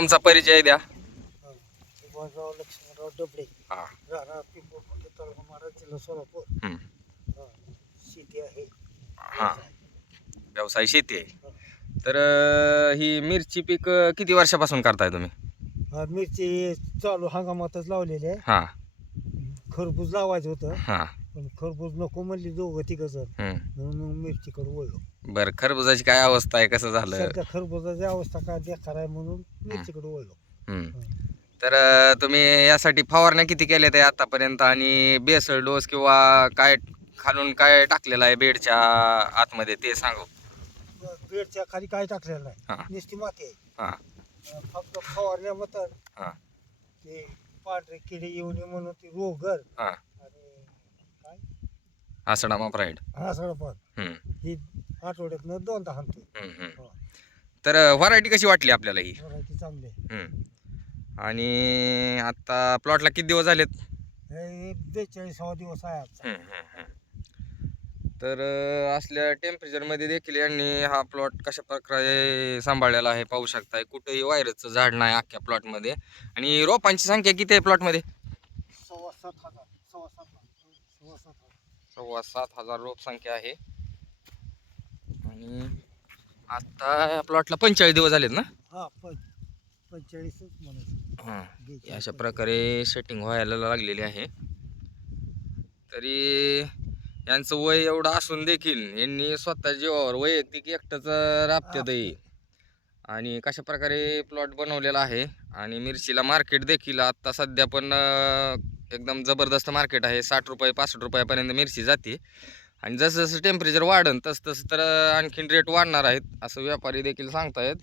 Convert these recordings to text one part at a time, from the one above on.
तुमचा परिचय द्या. लक्ष्मणराव डबडे हा. राहणार पिंपळखुंट तालुका महाराज जिल्हा सोलापूर. हम्म. हा. शेती आहे. हा. व्यवसाय शेती आहे. तर अं, ही मिरची पीक अं, किती वर्षापासून करताय तुम्ही? हा, मिरची चालू हंगामातच लावलेली आहे. हा. खरबूज लावायचं होतं. हा. पण खरबूज नको म्हणली दोघं तिघ जण. हम्म. म्हणून मग मिरचीकडे वळलो. बरं खरबुजाची काय अवस्था आहे? कसं झालं? सध्या खरबुजाची अवस्था काय बेकार आहे म्हणून मिरचीकडे वळलो. हम्म. तर अं, तुम्ही यासाठी फवारण्या किती केल्या ते आतापर्यंत? आणि बेसळ डोस किंवा काय खालून काय टाकलेलं आहे बेडच्या आतमध्ये? ते सांगू. बेडच्या खाली काय टाकलेलं हा. नाही नुसती माती आहे. हा. अं, फक्त फवारण्या मत हा. ते पांढरे किडे येऊ नये म्हणून ते रोगर हा. आसडा मापराईड हा हम्म, ही आठवड्यातनं दोनदा हाणतो हम्म, हम्म. हो. तर व्हरायटी कशी वाटली आपल्याला ही? व्हरायटी चांगली आहे. हम्म. आणि आता प्लॉटला किती दिवस झालेत? हे बेचाळीसावा दिवस आहे आजचा. हम्म, हम्म, हम्म. तर अं, असल्या टेम्परेचरमध्ये देखील यांनी हा प्लॉट कशा प्रकारे सांभाळलेला आहे पाहू शकताय. कुठेही व्हायरसचं झाड नाही अख्ख्या प्लॉटमध्ये आणि रोपांची संख्या किती आहे प्लॉटमध्ये सव्वा सात हजार. सव्वा सात हजार. सव्वा सात हजार. सव्वा सात हजार रोप संख्या आहे. आणि आता प्लॉटला पंचेचाळीस दिवस झालेत ना? हा म्हणायचं. हां अशा प्रकारे सेटिंग व्हायला लागलेली आहे. तरी यांचं वय एवढं असून देखील यांनी स्वतः जीवावर वैयक्तिक एकटंच राबत्यातही आणि कशा प्रकारे प्लॉट बनवलेला आहे आणि मिरचीला मार्केट देखील आत्ता सध्या पण एकदम जबरदस्त मार्केट आहे. साठ रुपये पासष्ट रुपयापर्यंत मिरची जाते. आणि जसं जसं टेम्परेचर वाढन तसं तसं तर आणखीन रेट वाढणार आहेत असं व्यापारी देखील सांगतायत.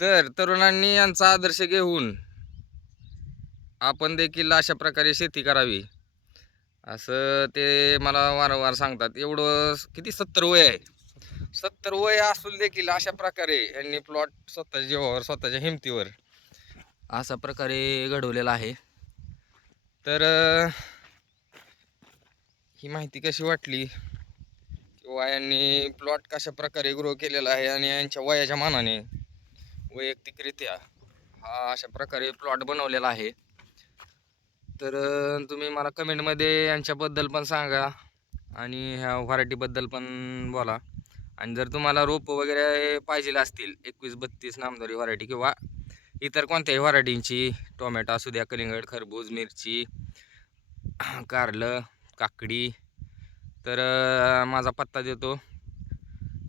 तर तरुणांनी यांचा आदर्श घेऊन आपण देखील अशा प्रकारे शेती करावी. असं ते मला वारंवार सांगतात. एवढं किती? सत्तर वय आहे. सत्तर वय असून देखील अशा प्रकारे यांनी प्लॉट स्वतःच्या जीवावर स्वतःच्या हिमतीवर अशा प्रकारे घडवलेला आहे. तर ही माहिती कशी वाटली? किंवा यांनी प्लॉट कशा प्रकारे ग्रो केलेला आहे आणि यांच्या वयाच्या मानाने वैयक्तिकरित्या हा अशा प्रकारे प्लॉट बनवलेला आहे? तर तुम्ही मला कमेंटमध्ये यांच्याबद्दल पण सांगा आणि ह्या व्हरायटीबद्दल पण बोला. आणि जर तुम्हाला रोप वगैरे पाहिजे असतील एकवीस बत्तीस नामदारी व्हरायटी किंवा इतर कोणत्याही व्हरायटींची टोमॅटो असू द्या कलिंगड खरबूज मिरची कारलं काकडी. तर माझा पत्ता देतो.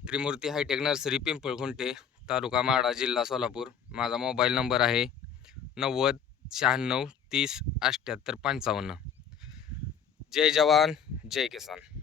त्रिमूर्ती हायटेक नर्सरी पिंपळखुंटे तालुका माडा जिल्हा सोलापूर. माझा मोबाईल नंबर आहे नव्वद शहाण्णव तीस अठ्ठ्याहत्तर पंचावन्न. जय जवान जय किसान.